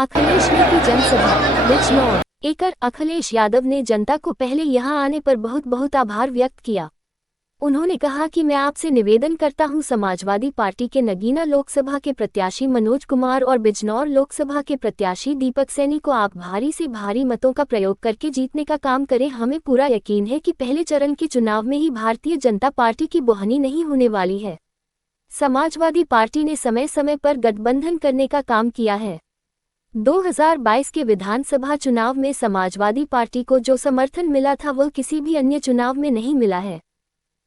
अखिलेश ने की जनसभा बिजनौर। एकर अखिलेश यादव ने जनता को पहले यहां आने पर बहुत बहुत आभार व्यक्त किया। उन्होंने कहा कि मैं आपसे निवेदन करता हूं, समाजवादी पार्टी के नगीना लोकसभा के प्रत्याशी मनोज कुमार और बिजनौर लोकसभा के प्रत्याशी दीपक सैनी को आप भारी से भारी मतों का प्रयोग करके जीतने का काम करें। हमें पूरा यकीन है कि पहले चरण के चुनाव में ही भारतीय जनता पार्टी की बोहनी नहीं होने वाली है। समाजवादी पार्टी ने समय समय पर गठबंधन करने का काम किया है। 2022 के विधानसभा चुनाव में समाजवादी पार्टी को जो समर्थन मिला था वह किसी भी अन्य चुनाव में नहीं मिला है।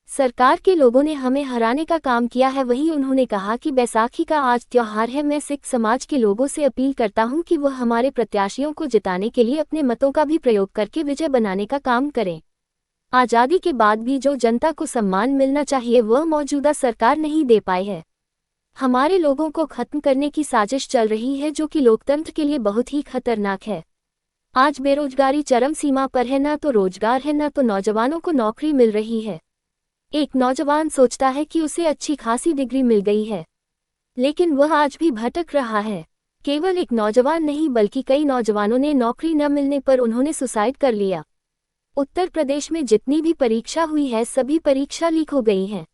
सरकार के लोगों ने हमें हराने का काम किया है। वहीं उन्होंने कहा कि बैसाखी का आज त्योहार है। मैं सिख समाज के लोगों से अपील करता हूं कि वह हमारे प्रत्याशियों को जिताने के लिए अपने मतों का भी प्रयोग करके विजय बनाने का काम करें। आज़ादी के बाद भी जो जनता को सम्मान मिलना चाहिए वह मौजूदा सरकार नहीं दे पाई है। हमारे लोगों को खत्म करने की साजिश चल रही है जो कि लोकतंत्र के लिए बहुत ही खतरनाक है। आज बेरोजगारी चरम सीमा पर है, ना तो रोजगार है ना तो नौजवानों को नौकरी मिल रही है। एक नौजवान सोचता है कि उसे अच्छी खासी डिग्री मिल गई है, लेकिन वह आज भी भटक रहा है। केवल एक नौजवान नहीं बल्कि कई नौजवानों ने नौकरी न मिलने पर उन्होंने सुसाइड कर लिया। उत्तर प्रदेश में जितनी भी परीक्षा हुई है सभी परीक्षा लीक हो गई हैं,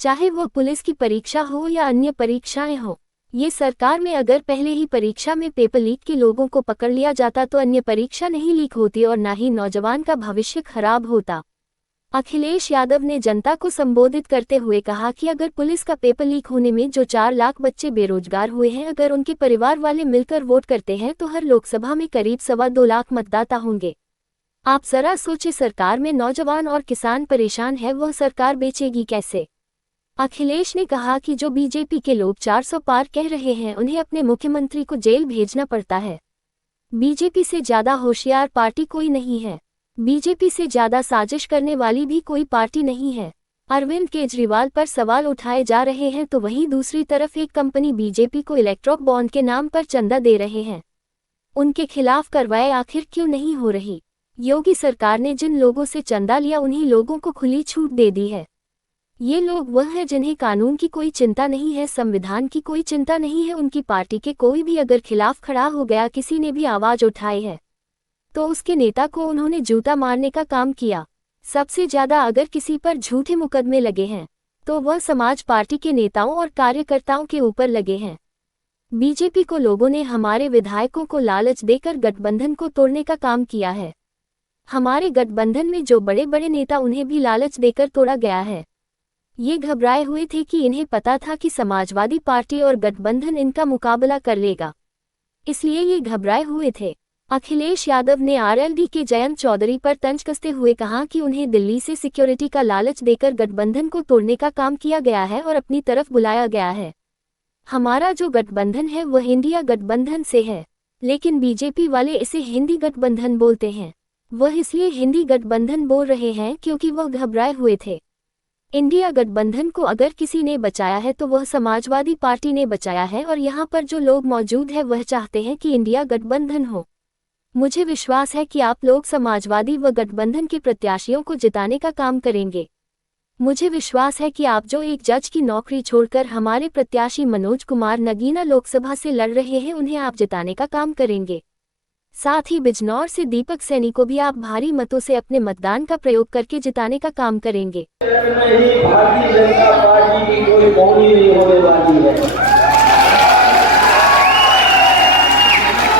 चाहे वो पुलिस की परीक्षा हो या अन्य परीक्षाएं हो। ये सरकार में अगर पहले ही परीक्षा में पेपर लीक के लोगों को पकड़ लिया जाता तो अन्य परीक्षा नहीं लीक होती और ना ही नौजवान का भविष्य खराब होता। अखिलेश यादव ने जनता को संबोधित करते हुए कहा कि अगर पुलिस का पेपर लीक होने में जो 4 लाख बच्चे बेरोजगार हुए हैं, अगर उनके परिवार वाले मिलकर वोट करते हैं तो हर लोकसभा में करीब 2.25 लाख मतदाता होंगे। आप जरा सोचे, सरकार में नौजवान और किसान परेशान है, वह सरकार बेचेगी कैसे? अखिलेश ने कहा कि जो बीजेपी के लोग 400 पार कह रहे हैं उन्हें अपने मुख्यमंत्री को जेल भेजना पड़ता है। बीजेपी से ज्यादा होशियार पार्टी कोई नहीं है। बीजेपी से ज्यादा साजिश करने वाली भी कोई पार्टी नहीं है। अरविंद केजरीवाल पर सवाल उठाए जा रहे हैं तो वहीं दूसरी तरफ एक कंपनी बीजेपी को इलेक्ट्रो बॉन्ड के नाम पर चंदा दे रहे हैं। उनके खिलाफ कार्रवाई आखिर क्यों नहीं हो रही? योगी सरकार ने जिन लोगों से चंदा लिया उन्हीं लोगों को खुली छूट दे दी है। ये लोग वह हैं जिन्हें कानून की कोई चिंता नहीं है, संविधान की कोई चिंता नहीं है। उनकी पार्टी के कोई भी अगर खिलाफ खड़ा हो गया, किसी ने भी आवाज उठाई है, तो उसके नेता को उन्होंने जूता मारने का काम किया। सबसे ज्यादा अगर किसी पर झूठे मुकदमे लगे हैं तो वह समाज पार्टी के नेताओं और कार्यकर्ताओं के ऊपर लगे हैं। बीजेपी को लोगों ने हमारे विधायकों को लालच देकर गठबंधन को तोड़ने का काम किया है। हमारे गठबंधन में जो बड़े बड़े नेता उन्हें भी लालच देकर तोड़ा गया है। ये घबराए हुए थे कि इन्हें पता था कि समाजवादी पार्टी और गठबंधन इनका मुकाबला कर लेगा, इसलिए ये घबराए हुए थे। अखिलेश यादव ने आरएलडी के जयंत चौधरी पर तंज कसते हुए कहा कि उन्हें दिल्ली से सिक्योरिटी का लालच देकर गठबंधन को तोड़ने का काम किया गया है और अपनी तरफ बुलाया गया है। हमारा जो गठबंधन है वह इंडिया गठबंधन से है, लेकिन बीजेपी वाले इसे हिंदी गठबंधन बोलते हैं। वह इसलिए हिंदी गठबंधन बोल रहे हैं क्योंकि वह घबराए हुए थे। इंडिया गठबंधन को अगर किसी ने बचाया है तो वह समाजवादी पार्टी ने बचाया है, और यहाँ पर जो लोग मौजूद हैं वह चाहते हैं कि इंडिया गठबंधन हो। मुझे विश्वास है कि आप लोग समाजवादी व गठबंधन के प्रत्याशियों को जिताने का काम करेंगे। मुझे विश्वास है कि आप जो एक जज की नौकरी छोड़कर हमारे प्रत्याशी मनोज कुमार नगीना लोकसभा से लड़ रहे हैं उन्हें आप जिताने का काम करेंगे। साथ ही बिजनौर से दीपक सैनी को भी आप भारी मतों से अपने मतदान का प्रयोग करके जिताने का काम करेंगे। भारतीय जनता पार्टी की कोई बोहनी नहीं होने वाली है।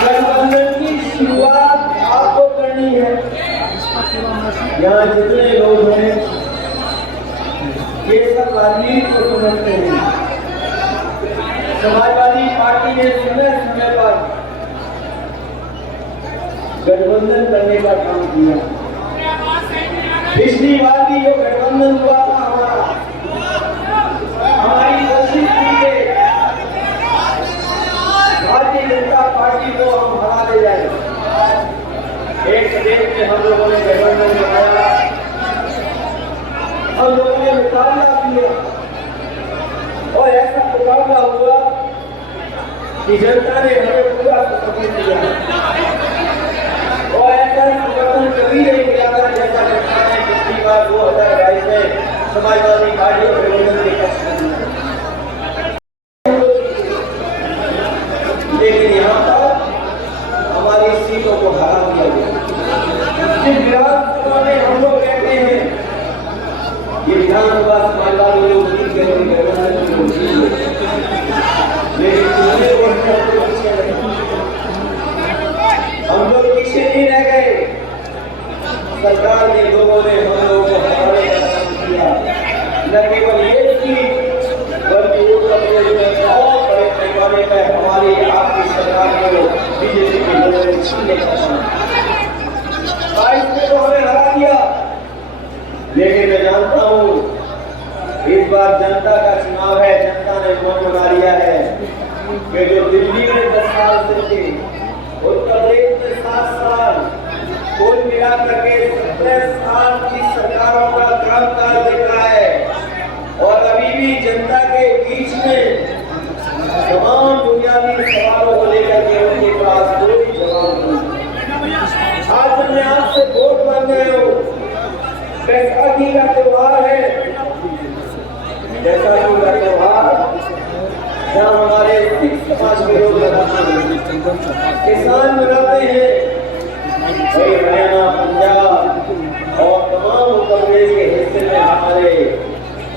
गठबंधन की शुरुआत आपको करनी है। यहाँ जितने लोग हैं ये सब आदमी को समझते हैं। समाजवादी पार्टी ने समय समय पर गठबंधन करने का काम किया। पिछली बार भी जो गठबंधन हुआ था हमारी कोशिश की गई भारतीय जनता पार्टी को हम हरा ले जाए। एक प्रदेश में हम लोगों ने गठबंधन बनाया, हम लोगों ने मुकाबला किया और ऐसा मुकाबला हुआ कि जनता ने हमें पूरा सपोर्ट दिया और ऐसा समर्थन कभी नहीं मिला था जैसा सरकार ने पिछली बार 2022 में समाजवादी पार्टी और गठबंधन के पक्ष में दिया। लेकिन यहाँ पर मुश्किल है। 22 में तो हमें हरा दिया, लेकिन मैं जानता हूँ इस बार जनता का चुनाव है। जनता ने मन बना लिया है कि जो दिल्ली में 10 साल से थे, उत्तर प्रदेश में 7 साल, कुल मिलाकर के 17 साल की सरकारों का कामकाज देखा है, और अभी भी जनता के बीच में तमाम बुनियादी सवालों को लेकर के उनके पास कोई जवाब नहीं। आज मैं आपसे वोट मांग रहे हो, बैसाखी का त्योहार है, बैसाखी का त्योहार जहाँ हमारे सिख समाज के लोग मनाते हैं, किसान मनाते हैं, वही हरियाणा, पंजाब और तमाम उत्तर प्रदेश के हिस्से में हमारे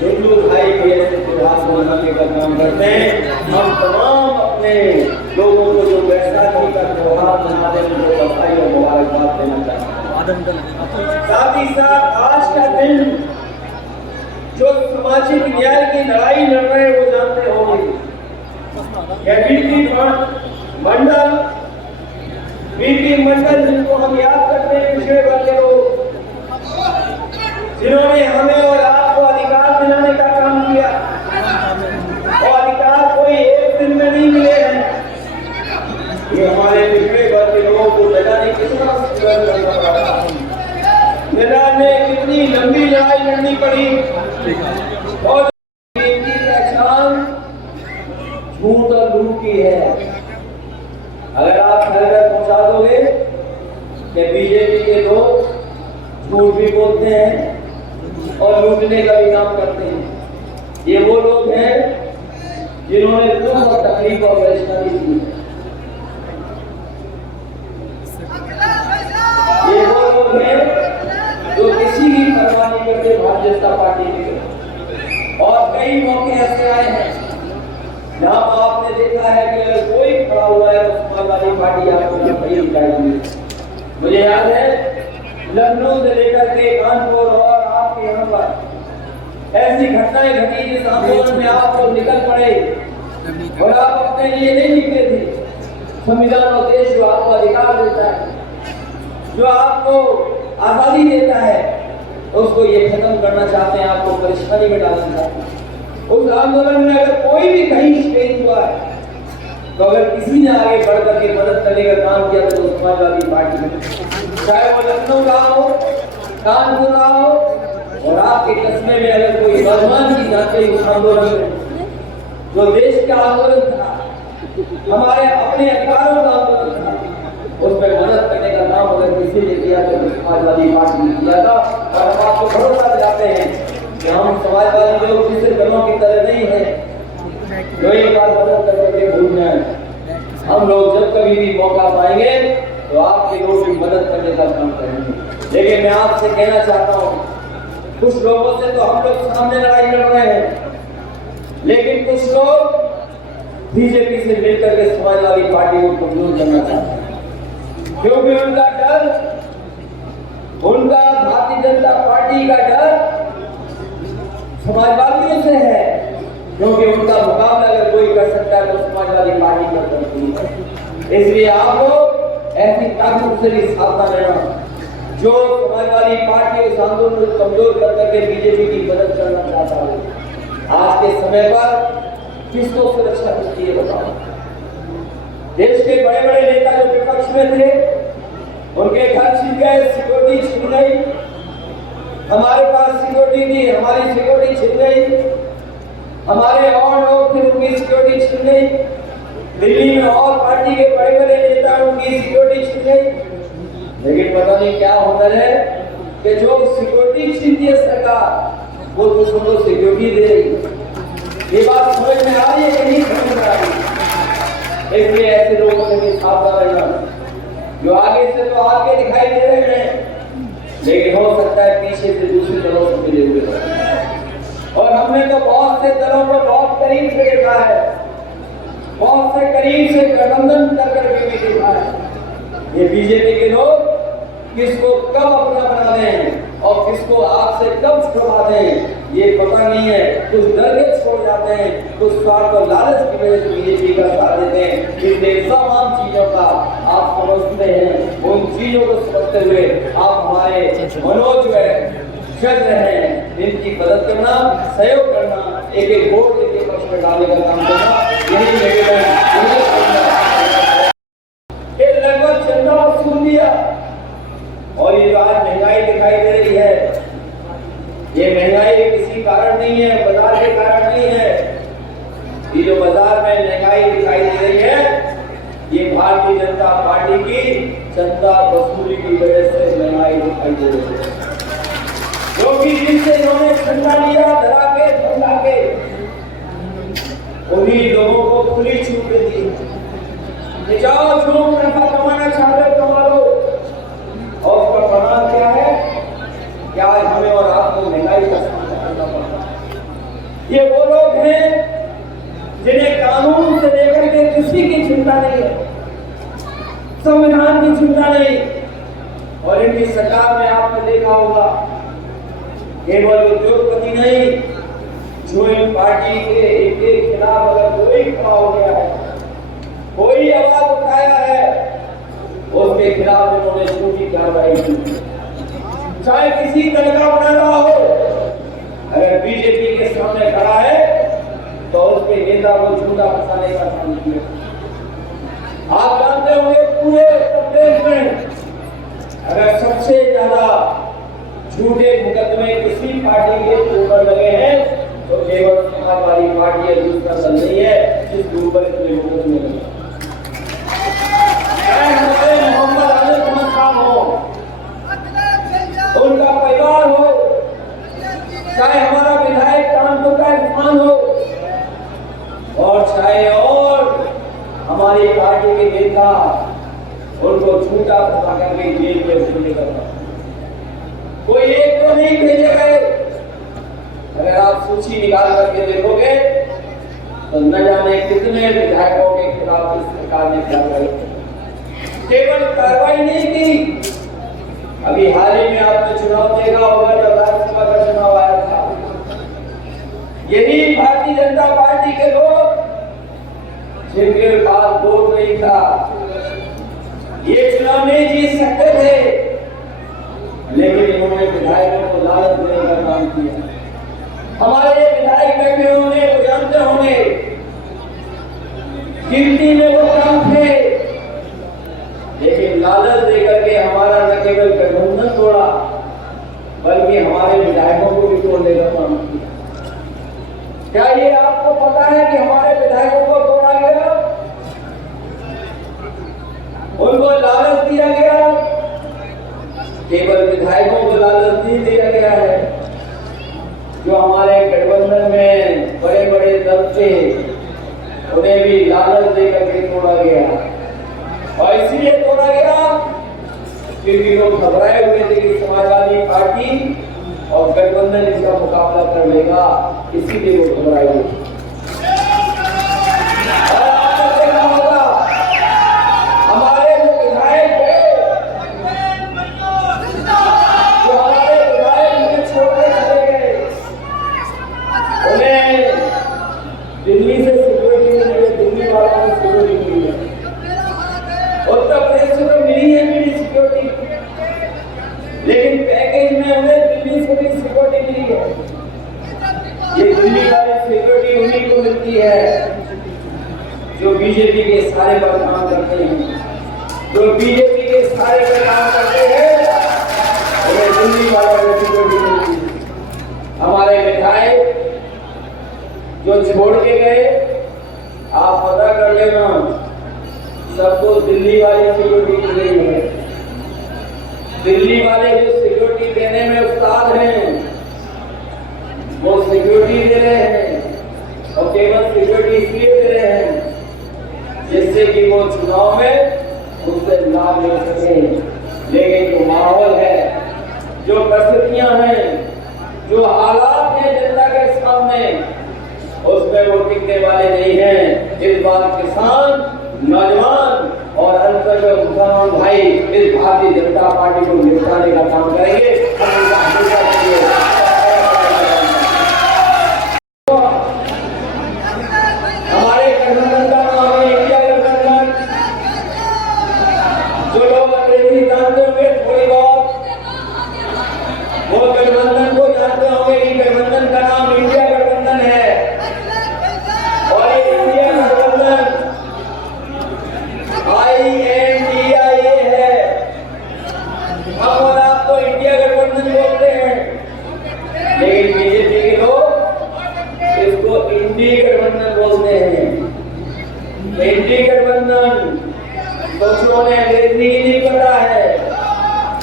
हिंदू भाई भी ऐसे त्योहार मनाने का काम करते हैं। हम तमाम अपने लोगों को जो बैसाखी का त्योहार मनाते हैं उनको बधाई और मुबारकबाद देना चाहते हैं। साथ ही साथ आज का दिन जो सामाजिक न्याय की लड़ाई लड़ रहे हैं वो जानते होंगे, बीपी मंडल जिनको हम याद करते हैं, पिछड़े वर्ग के लोग जिन्होंने हमें और आपको अधिकार दिलाने का काम किया, और अधिकार कोई एक दिन में नहीं मिले हैं। ये हमारे पिछड़े वर्ग के लोगों को लड़ाने कितना संघर्ष करना पड़ा, लड़ाने कितनी लंबी लड़ाई लड़नी पड़ी, और इनकी पहचान झूठ और लूट की है। अगर आप घर घर पहुंचा दोगे कि बीजेपी के लोग झूठ भी बोलते हैं और लूटने का भी काम करते हैं, ये वो लोग हैं जिन्होंने दुख और तकलीफ और परेशानी की, ये वो लोग हैं जो किसी भी परवाह नहीं करते भारतीय जनता पार्टी के। और कई मौके ऐसे आए हैं जहां आपने देखा है कि अगर कोई खड़ा हुआ है तो समाजवादी पार्टी आपको नहीं दिखाई दी। मुझे याद है लखनऊ से लेकर के कानपुर और आपके यहाँ पर ऐसी घटनाएं घटी जिस आंदोलन में आप लोग निकल पड़े, और आप अपने लिए नहीं निकले थे। संविधान और देश जो आपको अधिकार देता है, जो आपको आजादी देता है, उसको ये खत्म करना चाहते हैं, आपको परेशानी में डालना चाहते हैं। उस आंदोलन में अगर कोई भी कहीं शहीद हुआ है, तो अगर किसी ने आगे बढ़ करके मदद करने का काम किया तो समाजवादी पार्टी में, चाहे वो लखनऊ का हो, कानपुर का हो, और आपके कस्बे में अगर कोई नौजवान की जाते उस आंदोलन में, जो देश का आंदोलन था, हमारे अपने अधिकारों का आंदोलन था, उसमें मदद करने का काम अगर किसी ने किया तो समाजवादी पार्टी ने किया था। और हम आपको भरोसा दिलाते हैं कि हम समाजवादी लोग दूसरे दलों की तरह नहीं है जो एक बार मदद करके भूल जाए। हम लोग जब कभी भी मौका पाएंगे तो आपके लोगों की मदद करने का काम करेंगे। लेकिन मैं आपसे कहना चाहता हूँ, कुछ लोगों से तो हम लोग सामने लड़ाई लड़ रहे हैं, लेकिन कुछ लोग बीजेपी से मिलकर के समाजवादी पार्टी को कमजोर करना चाहते हैं, क्योंकि उनका डर, उनका भारतीय जनता पार्टी का डर समाजवादियों से है, क्योंकि उनका मुकाबला अगर कोई कर सकता है तो समाजवादी पार्टी कर सकती है। इसलिए आप लोग ऐसी ताकत से भी सावधान रहना जो समाजवादी पार्टी उस आंदोलन को कमजोर कर करके बीजेपी की मदद करना चाहता है। आज के समय पर किसको सुरक्षा मिलती है बताओ? देश के बड़े बड़े नेता जो विपक्ष में थे, उनके घर छिन गए, सिक्योरिटी छिन गई। हमारे पास सिक्योरिटी थी, हमारी सिक्योरिटी छिन गई। हमारे और लोग थे, उनकी सिक्योरिटी छिन गई। दिल्ली में और पार्टी के बड़े बड़े नेता, उनकी सिक्योरिटी छिन गई। लेकिन पता नहीं क्या होता है कि जो सिक्योरिटी छीनती है सरकार, वो दूसरों को सिक्योरिटी दे रही। ये बात समझ में आ रही है कि नहीं समझ में आ रही? इसलिए ऐसे लोगों से भी सावधान रहना जो आगे से तो आपके दिखाई दे रहे हैं, लेकिन हो सकता है पीछे से दूसरे दलों से मिले हुए हो। और हमने तो बहुत से दलों को बहुत करीब से देखा है, बहुत से करीब से गठबंधन कर करके भी देखा है। ये बीजेपी के लोग किसको कब अपना बना दें और किसको आपसे कब छुड़वा दें ये पता नहीं है। कुछ डर के छोड़ जाते हैं, कुछ स्वार्थ और लालच की वजह से बीजेपी का साथ देते हैं। इसलिए तमाम चीजों का आप समझते हैं, उन चीजों को समझते हुए आप हमारे मनोज चल रहे हैं, इनकी मदद करना, सहयोग करना, एक एक वोट एक एक पक्ष में डालने का काम करना, यही निवेदन ये लगभग चंदा वसूल दिया। और ये जो आज महंगाई दिखाई दे रही है, ये महंगाई किसी कारण नहीं है, बाजार के कारण नहीं है। ये जो बाजार में महंगाई दिखाई दे रही है, ये भारतीय जनता पार्टी की चंदा वसूली की वजह से महंगाई दिखाई दे रही है। क्योंकि जिनसे इन्होंने चंदा लिया धरा के धंधा के, उन्हीं लोगों को खुली छूट दी। जाओ जो नफा कमाना चाहते कमा लो। और उसका परिणाम क्या है? क्या हमें और आपको महंगाई का सामना करना पड़ता। ये वो लोग हैं जिन्हें कानून से लेकर के किसी की चिंता नहीं है, संविधान की चिंता नहीं। और इनकी सरकार में आपने देखा होगा, केवल उद्योगपति नहीं, जो इन पार्टी के खिलाफ अगर कोई खड़ा हो गया है, कोई आवाज उठाया है, उसके खिलाफ उन्होंने झूठी कार्रवाई की। चाहे किसी दल का बना रहा हो, अगर बीजेपी के सामने खड़ा है तो उसके नेता को झूठा फंसाने का काम किया। आप जानते होंगे पूरे उत्तर प्रदेश में अगर सबसे ज्यादा झूठे मुकदमे किसी पार्टी के ऊपर लगे हैं तो केवल समाजवादी पार्टी है, दूसरा दल नहीं है जिसके ऊपर इतने मुकदमे लगे। हमारे मोहम्मद आजम खान साहब हो, उनका परिवार हो, चाहे हमारा विधायक कानपुर का इरफान हो, और चाहे और हमारी पार्टी के नेता, उनको झूठा फंसा करके जेल में भेजने का कोई एक तो नहीं भेजे गए। अगर आप सूची निकाल करके देखोगे तो न जाने कितने विधायकों के खिलाफ इस सरकार ने कार्रवाई की। केवल कार्रवाई नहीं की, अभी हाल ही में आपने चुनाव देखा होगा, जब राज्यसभा का चुनाव आया था, यही भारतीय जनता पार्टी के लोग जिनके पास वोट नहीं था, ये चुनाव नहीं जीत सकते थे, लेकिन इन्होंने विधायकों को लालच देने का काम किया। हमारे विधायक बैठे होंगे, वो जानते होंगे, गिनती में वो कम थे, लेकिन लालच देकर के हमारा न केवल गठबंधन तोड़ा, बल्कि हमारे विधायकों को भी तोड़ने का काम किया। क्या ये आपको पता है कि हमारे विधायकों को तोड़ा गया, उनको लालच दिया गया? केवल विधायकों को लालच नहीं दिया गया है, जो हमारे गठबंधन में बड़े बड़े दल थे उन्हें भी लालच देकर के तोड़ा गया। और इसलिए तोड़ा गया क्योंकि लोग घबराए हुए थे कि समाजवादी पार्टी और गठबंधन इसका मुकाबला कर लेगा, इसीलिए वो घबराए हुए थे। दिल्ली से सिक्योरिटी मिली, दिल्ली वालों ने सिक्योरिटी मिली है, उत्तर प्रदेश से तो मिली है मिली सिक्योरिटी, लेकिन पैकेज में उन्हें दिल्ली से भी सिक्योरिटी मिली है। ये दिल्ली वाली सिक्योरिटी उन्हीं को मिलती है जो बीजेपी के सारे पर काम करते हैं, जो बीजेपी के सारे पर काम करते हैं, उन्हें दिल्ली वालों को सिक्योरिटी मिलती है। हमारे विधायक जो छोड़ के गए, आप पता कर लेना, सबको दिल्ली वाली सिक्योरिटी मिल रही है। दिल्ली वाले जो सिक्योरिटी देने में उस्ताद हैं, वो सिक्योरिटी दे रहे हैं, और केवल सिक्योरिटी इसलिए दे रहे हैं जिससे कि वो चुनाव में उससे लाभ ले सके। लेकिन जो माहौल है, जो परिस्थितियां हैं, जो हालात हैं जनता के सामने, उसमें वो टिकने वाले नहीं हैं। इस बार किसान, नौजवान और अंतर मुसलमान भाई इस भारतीय जनता पार्टी को निपटाने का काम करेंगे। हमारे गठबंधन का नाम है इंडिया गठबंधन। जिन्हें अंग्रेजी नहीं पता है,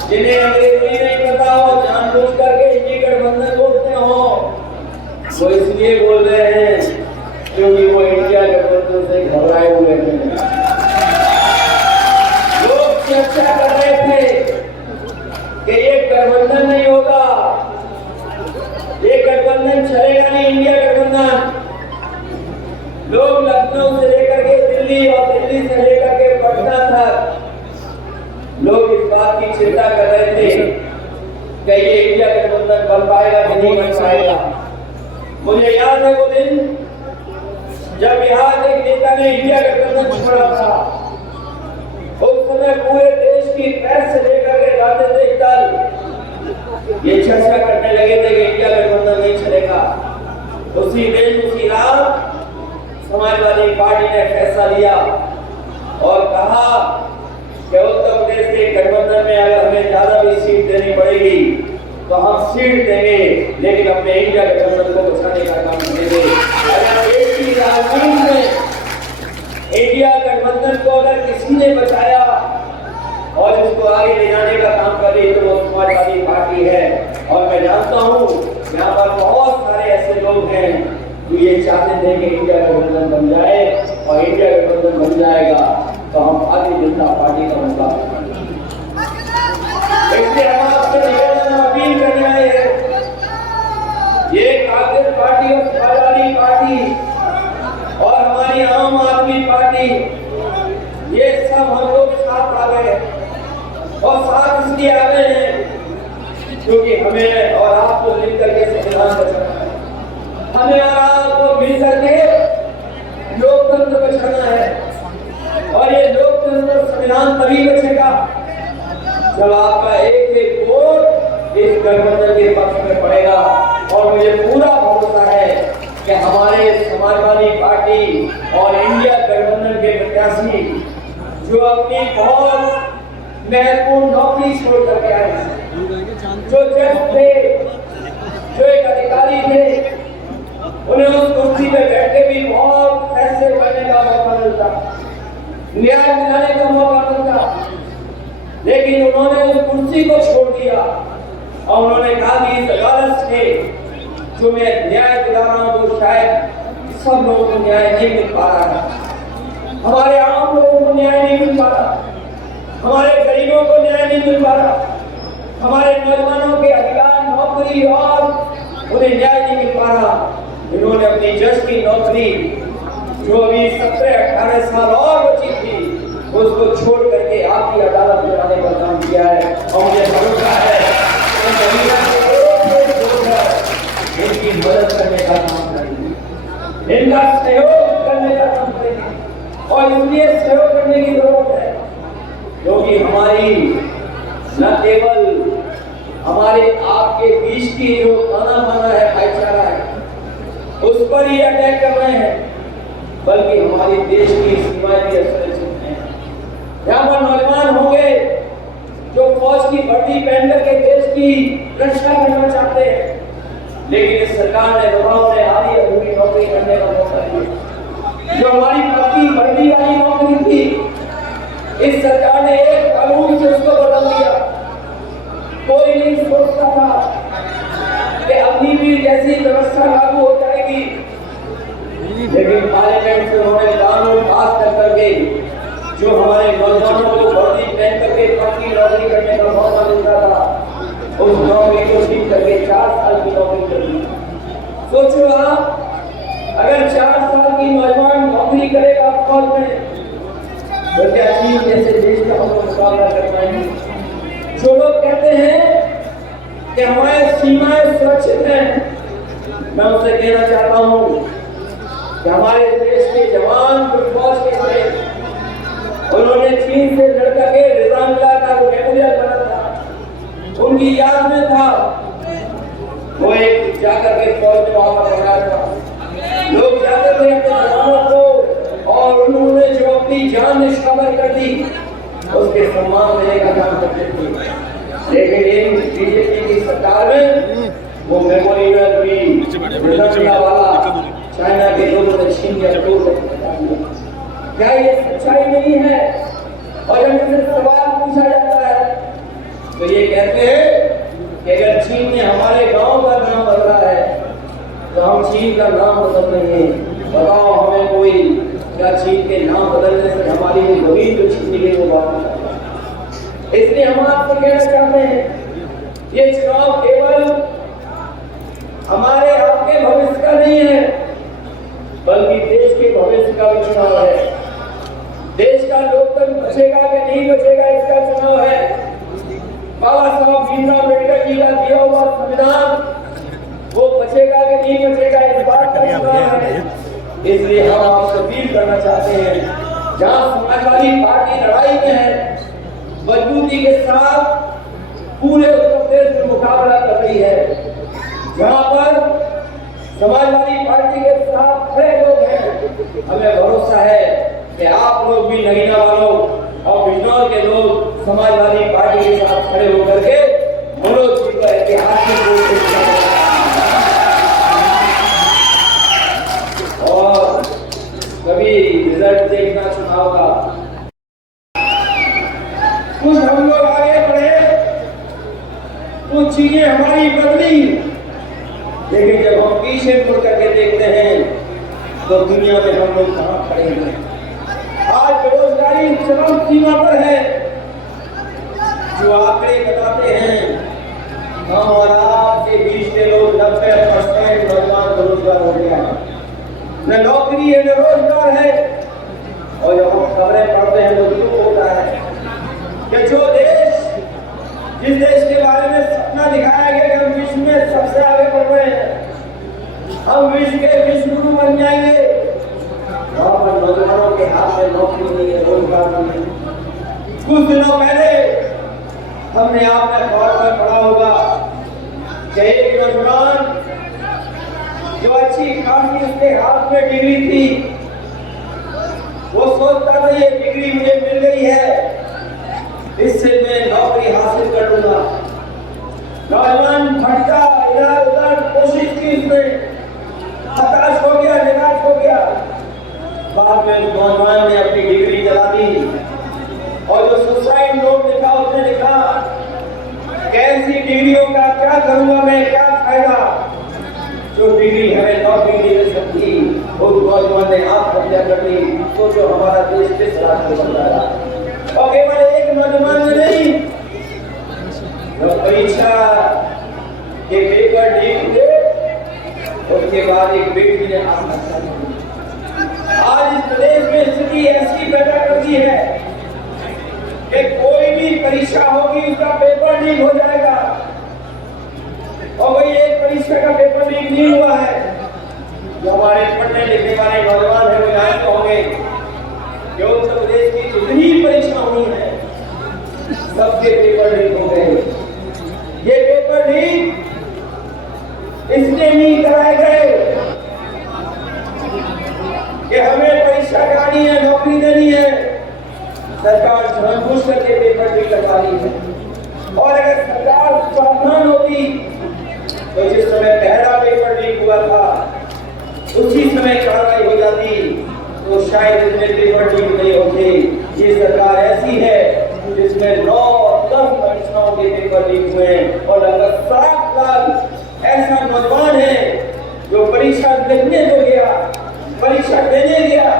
जिन्हें अंग्रेजी नहीं पता हो, जानबूझ करके इंडी गठबंधन बोलते हो, वो इसलिए बोल रहे हैं क्योंकि वो इंडिया गठबंधन से घबराए हुए हैं। लोग चर्चा कर रहे थे कि ये गठबंधन नहीं होगा, ये गठबंधन चलेगा नहीं, इंडिया गठबंधन। लोग लखनऊ से लेकर के दिल्ली और दिल्ली से लेकर के पटना तक लोग इस बात की चिंता कर रहे थे कि ये इंडिया गठबंधन बन पाएगा कि नहीं बन पाएगा। मुझे याद है वो दिन जब बिहार के नेता ने इंडिया गठबंधन छोड़ा था। उस समय पूरे देश की प्रेस से लेकर के राजनीतिक दल ये चर्चा करने लगे थे कि इंडिया गठबंधन नहीं चलेगा। उसी दिन उसी रात समाजवादी पार्टी ने फैसला लिया और कहा कि उत्तर प्रदेश के गठबंधन में अगर हमें ज्यादा भी सीट देनी पड़ेगी तो हम सीट देंगे, लेकिन अपने इंडिया गठबंधन को बचाने का काम करेंगे। अगर देश की राजनीति में इंडिया गठबंधन को अगर किसी ने बचाया और इसको आगे ले जाने का काम करे तो वो समाजवादी पार्टी है। और मैं जानता हूँ यहाँ पर बहुत सारे ऐसे लोग हैं जो ये चाहते थे कि इंडिया गठबंधन बन जाए, और इंडिया गठबंधन बन जाएगा तो हम भारतीय जनता पार्टी का मुकाबला करेंगे। इसलिए हम आपसे निवेदन अपील करने आए हैं, ये कांग्रेस पार्टी और समाजवादी पार्टी और हमारी आम आदमी पार्टी, ये सब हम लोग साथ आ गए और साथ इसलिए आ गए हैं क्योंकि हमें और आपको मिलकर के संविधान बचाना है, हमें और आपको मिलकर के लोकतंत्र बचाना है। और ये लोकतंत्र संविधान तभी बचेगा जब आपका एक एक वोट इस गठबंधन के पक्ष में पड़ेगा। और मुझे पूरा भरोसा है कि हमारे समाजवादी पार्टी और इंडिया गठबंधन के प्रत्याशी जो अपनी बहुत महत्वपूर्ण नौकरी छोड़ करके आए हैं, जो जज थे, जो एक अधिकारी थे, उन्हें उस कुर्सी पे बैठ के भी बहुत फैसले करने का मौका मिलता, न्याय दिलाने का मौका मिलता, लेकिन उन्होंने उस कुर्सी को छोड़ दिया और उन्होंने कहा कि इस अदालत से जो मैं न्याय दिला रहा हूँ वो शायद सब लोगों को न्याय नहीं मिल पा रहा है, हमारे आम लोगों को न्याय नहीं मिल पा रहा, हमारे गरीबों को न्याय नहीं मिल पा रहा, हमारे नौजवानों के अधिकार नौकरी और उन्हें न्याय नहीं मिल पा रहा। इन्होंने अपनी जज की नौकरी जो अभी 17-18 साल और बची थी उसको छोड़ करके आपकी अदालत में आने का काम किया है। और मुझे भरोसा है इनकी मदद करने का काम करेंगे, इनका सहयोग करने का काम करेंगे। और इसलिए सहयोग करने की जरूरत है क्योंकि हमारी न केवल हमारे आपके बीच की जो ताना बाना है, भाईचारा है, उस पर ही अटैक कर रहे हैं, बल्कि हमारे देश की सीमाएं भी असुरक्षित हैं। यहाँ पर नौजवान होंगे जो फौज की वर्दी पहन करके देश की रक्षा करना चाहते हैं, लेकिन इस सरकार ने दबाव ने आधी अधूरी नौकरी करने का मौका दिया। जो हमारी पक्की वर्दी वाली नौकरी थी, इस सरकार ने एक कानून से उसको बदल दिया। कोई नहीं सोचता था कि अपनी भी जैसी व्यवस्था लागू हो जाएगी, लेकिन पार्लियामेंट से उन्होंने कानून पास कर करके जो हमारे नौजवानों को वर्दी पहन करके पक्की नौकरी करने का मौका मिलता था, उस नौकरी को छीन करके 4 साल की नौकरी कर दी। सोचो आप, अगर 4 साल की नौजवान नौकरी करेगा फौज में तो क्या चीन जैसे देश का हम मुकाबला कर पाएंगे। जो लोग कहते हैं कि हमारे सीमाएं सुरक्षित हैं, मैं उनसे कहना चाहता हूँ कि हमारे देश के जवान जो फौज के थे, उन्होंने चीन से लड़कर के रिजांगला का मेमोरियल बना था, उनकी याद में था, वो एक जाकर के फौज में वहां पर बनाया था। लोग जाते थे अपने जवानों को, और उन्होंने जो अपनी जान निछावर कर दी उसके सम्मान देने का काम करते थे। लेकिन इन बीजेपी की सरकार में वो मेमोरियल भी रिजांगला वाला चाइना के लोगों ने छीन लिया। क्या ये सच्चाई नहीं है और जब उनसे सवाल पूछा जाता है तो ये कहते हैं कि अगर चीन ने हमारे गांव का नाम बदला है तो हम चीन का नाम बदल रहे हैं। बताओ हमें कोई क्या चीन के नाम बदलने से हमारी जमीन जो छीन गई वो बात नहीं। इसलिए हम आपसे कहना चाहते हैं ये चुनाव केवल हमारे आपके भविष्य का नहीं है बल्कि देश के भविष्य का भी चुनाव है। देश का लोकतंत्र बचेगा कि नहीं बचेगा इसका चुनाव है। बाबा साहब भीमराव अम्बेडकर जी का दिया हुआ संविधान वो बचेगा कि नहीं बचेगा इस बात का चुनाव है। इसलिए हम आपसे अपील करना चाहते हैं जहां समाजवादी पार्टी लड़ाई में है मजबूती के साथ पूरे उत्तर प्रदेश में मुकाबला कर रही है। जहां पर समाजवादी पार्टी के साथ खड़े लोग हैं हमें भरोसा है कि आप लोग भी नगीना वालों और बिजनौर के लोग समाजवादी पार्टी के साथ खड़े होकर के मनोज जी का ऐतिहासिक और कभी रिजल्ट देखना चुनाव का। कुछ हम लोग आगे बढ़े कुछ चीजें हमारी बदली लेकिन जब हम पीछे मुड़ करके देखते हैं तो दुनिया में हम लोग कहां खड़े हैं। आज बेरोजगारी चरम सीमा पर है। जो आंकड़े बताते हैं हम और आपके बीच के लोग 90% नौजवान बेरोजगार हो गया न नौकरी है न रोजगार है। और जब हम खबरें पढ़ते हैं तो दुख होता है कि जो देश जिस देश के बारे में सपना दिखाया गया कि हम विश्व में सबसे आगे बढ़ रहे हैं हम विश्व के विश्व गुरु बन जाएंगे वहां पर नौजवानों के हाथ में नौकरी नहीं है रोजगार नहीं है। कुछ दिनों पहले हमने आपने खबर में पढ़ा होगा कि एक नौजवान जो अच्छी खासी उसके हाथ में डिग्री थी वो सोचता था ये डिग्री मुझे मिल गई है इससे मैं नौकरी हासिल कर लूंगा। नौजवान भटका इधर उधर कोशिश की उसने हताश हो गया निराश हो गया। बाद में नौजवान ने अपनी डिग्री जला दी और जो सुसाइड नोट लिखा उसने लिखा कैसी डिग्रियों का क्या करूंगा मैं क्या फायदा जो डिग्री हमें नौकरी नहीं मिल सकती। वो नौजवान ने आत्महत्या कर ली। सोचो हमारा देश किस रास्ते बन रहा है। और केवल एक नौजवान में नहीं जब परीक्षा के पेपर लीक हुए उसके बाद एक बेटी ने आत्महत्या की। आज इस प्रदेश में स्थिति ऐसी पैदा कर दी है कि कोई भी परीक्षा होगी उसका पेपर लीक हो जाएगा। और वही एक परीक्षा का पेपर लीक नहीं हुआ है। जो हमारे पढ़ने लिखने वाले नौजवान हैं वो जानते होंगे कि उत्तर प्रदेश की जितनी परीक्षा हुई है सबके पेपर लीक हो गए। ये पेपर लीक इसलिए नहीं कराए गए कि हमें परीक्षा करानी है नौकरी देनी है। सरकार जानबूझ करके पेपर लीक करवा रही है। और अगर सरकार सावधान होती तो जिस समय पहला पेपर लीक हुआ था उसी समय कार्रवाई हो जाती तो शायद इसमें पेपर लीक नहीं होते। ये सरकार ऐसी है जिसमें 9-10 परीक्षाओं के पेपर लीक हुए और लगभग 7 लाख ऐसा नौजवान है जो परीक्षा लिखने तो गया परीक्षा देने गया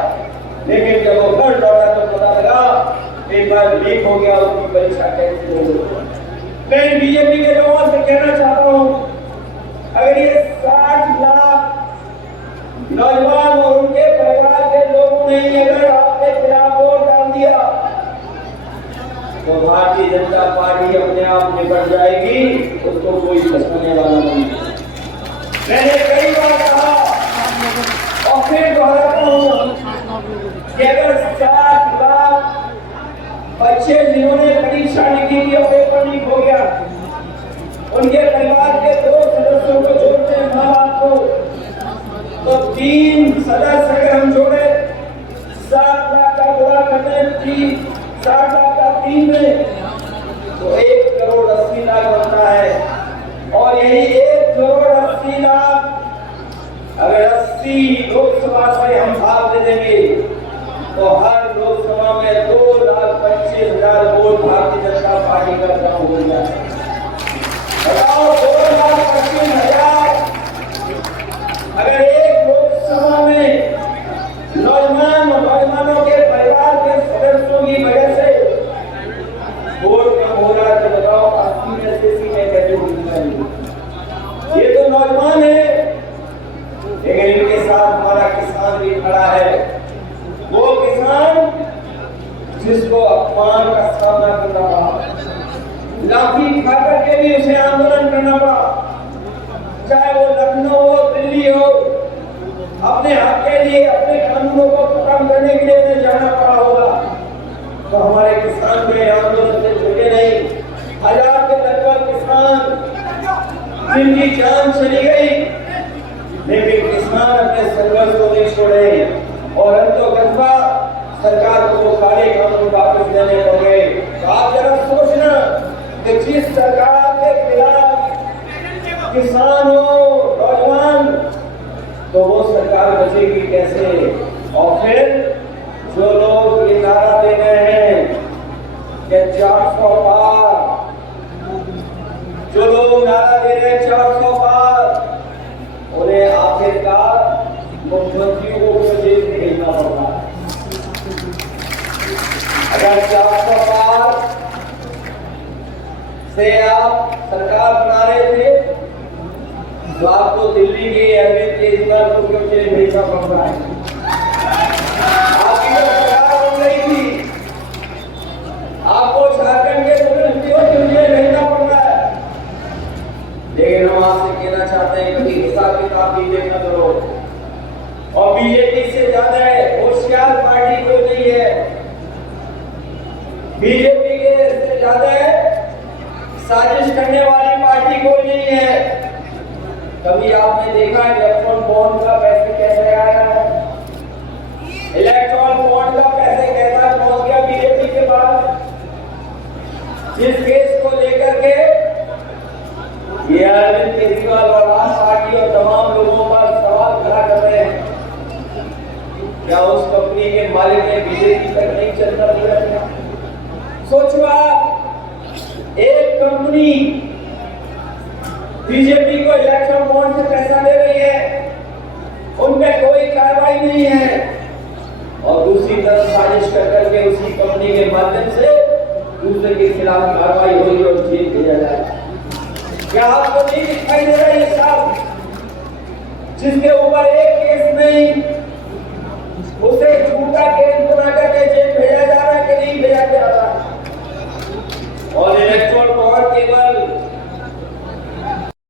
लेकिन जब वो घर लौटा तो पता लगा पेपर लीक हो गया उसकी परीक्षा कैंसिल हो गई। मैं बीजेपी के लोगों से कहना चाहता हूँ अगर ये 60 लाख नौजवान और उनके परिवार के लोगों ने अगर आपके खिलाफ वोट डाल दिया तो भारतीय जनता पार्टी अपने आप निपट जाएगी। उसको कोई फंसाने वाला नहीं। मैंने कई बार कहा और फिर दोहराता हूँ कि अगर 60 लाख बच्चे जिन्होंने परीक्षा लिखी थी और पेपर लीक हो गया उनके परिवार के 2 सदस्यों को जोड़ते हैं माँ बाप को तो 3 सदस्य अगर हम जोड़े 7 लाख का गुणा करते हैं 60 लाख का 3 में तो 1 करोड़ 80 लाख बनता है। और यही 1 करोड़ 80 लाख अगर 80 लोकसभा से हम भाग दे देंगे तो हर लोकसभा में 2,25,000 कार्यकर्ता हो जाए। बताओ 2,25,000 अगर एक लोकसभा में नौजवानों के परिवार के सदस्यों की वजह से वोट कम हो रहा है तो बताओ 80 में से सीटें कैसे मिल जाएंगी। ये तो नौजवान है, लेकिन इनके साथ हमारा किसान भी खड़ा है। वो किसान जिसको अपमान का सामना करना पड़ा, लाठी खा करके भी उसे आंदोलन करना पड़ा, चाहे वो लखनऊ हो, दिल्ली हो, अपने हक के लिए, अपने कानूनों को खत्म करने के लिए उन्हें जाना पड़ा होगा। तो हमारे किसान के आंदोलन से जुटे नहीं। 1000 के लगभग किसान जिनकी जान चली गई, लेकिन किसान अपने संघर्ष को नहीं छोड़े और अंतोगत्वा सरकार को वो काले कानून वापस देने हो गए। तो आप जरा सोचना कि जिस सरकार के खिलाफ किसान हो, नौजवान, तो वो सरकार बचेगी कैसे। और फिर जो लोग ये नारा दे रहे हैं कि 400 पार, जो लोग नारा दे रहे हैं 400 पार, उन्हें आखिरकार मुख्यमंत्रियों को जेल भेजना होगा। अगर 400 पार से आप सरकार बना रहे थे तो आपको दिल्ली के अरविंद केजरीवाल को जेल भेजना पड़ रहा है। आपकी सरकार बन रही थी, आपको झारखंड के मुख्यमंत्रियों को जेल भेजना पड़ रहा है। लेकिन हम आपसे कहना चाहते हैं कि हिसाब किताब बीजेपी न करो। और बीजेपी से ज्यादा होशियार पार्टी कोई नहीं है। बीजेपी के से ज्यादा साजिश करने वाली पार्टी कोई नहीं है। कभी आपने देखा इलेक्ट्रॉन बॉन्ड का पैसे कैसे आया है? इलेक्ट्रॉन बॉन्ड का पैसे कैसा पहुंच गया बीजेपी के पास? जिस केस को लेकर के ये अरविंद केजरीवाल और आम पार्टी और तमाम लोगों पर सवाल खड़ा कर रहे हैं, क्या उस कंपनी के मालिक ने बीजेपी तक नहीं चलना दिया? सोचो आप, एक कंपनी बीजेपी को इलेक्शन बॉन्ड से पैसा दे रही है, उनपे कोई कार्रवाई नहीं है, और दूसरी तरफ साजिश कर करके उसी कंपनी के माध्यम से दूसरे के खिलाफ कार्रवाई होगी और जेल भेजा जाए। क्या आपको नहीं दिखाई दे रहा ये सब? जिसके ऊपर एक केस नहीं, उसे झूठा केस बना करके जेल भेजा जा रहा है कि नहीं भेजा जा रहा? और इलेक्ट्रॉन